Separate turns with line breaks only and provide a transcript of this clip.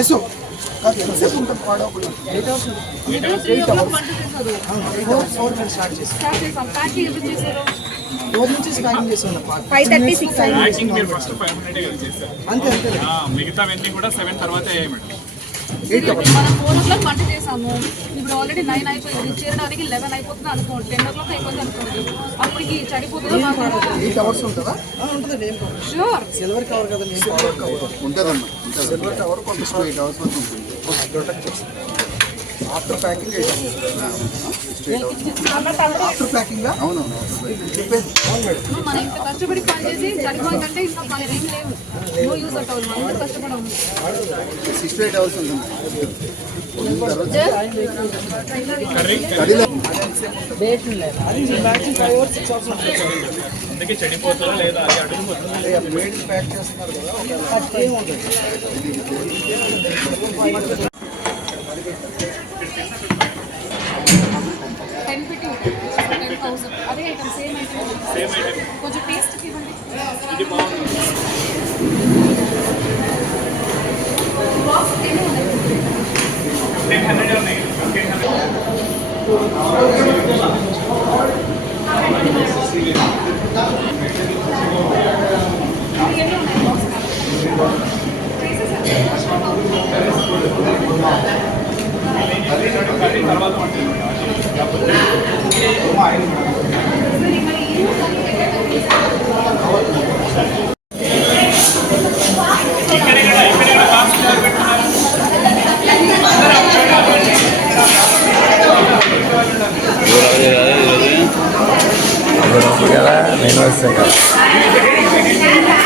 ఎసు. ఎంతసేపు ఉంటుంది పాడవకుండా ఫోర్ స్టార్ట్ చేసి ఫోర్ నుంచి స్టార్టింగ్
ఫైవ్ థర్టీ సిక్స్
అంతే అంతే.
మిగతావన్నీ కూడా సెవెన్ తర్వాత అయ్యాయి మేడం.
మనం ఫోర్ ఓ క్లాక్ వంట చేసాము. ఇప్పుడు ఆల్రెడీ నైన్ అయిపోయింది. చేరడానికి లెవెన్ అయిపోతుంది అనుకోండి. టెన్ ఓ క్లాక్ అయిపోతుంది అనుకోండి. అప్పటికి
కవర్
షూర్
సిల్వర్ కవర్ కదండి సిల్వర్ కవర్
ఉంటుందమ్మా.
సిల్వర్ కవర్ కొంత
ఎయిట్ అవర్స్ ఉంటుంది.
ఆఫ్టర్ ప్యాకింగ్ ఆఫ్టర్ ప్యాకింగ్ అవును
కష్టపడి ఇంకా ఏం లేవు నో యూస్ అట్ ఆల్ మనం కష్టపడము
ఎయిట్ అవర్స్ ఉంటుంది
అందుకే చెడిపోతుందా లేదా అది
ప్యాక్ చేస్తున్నారు కదా
కొంచెం టేస్ట్ ఇవ్వండి
ఇది బాగుంది
కదా నేను వస్తాను కదా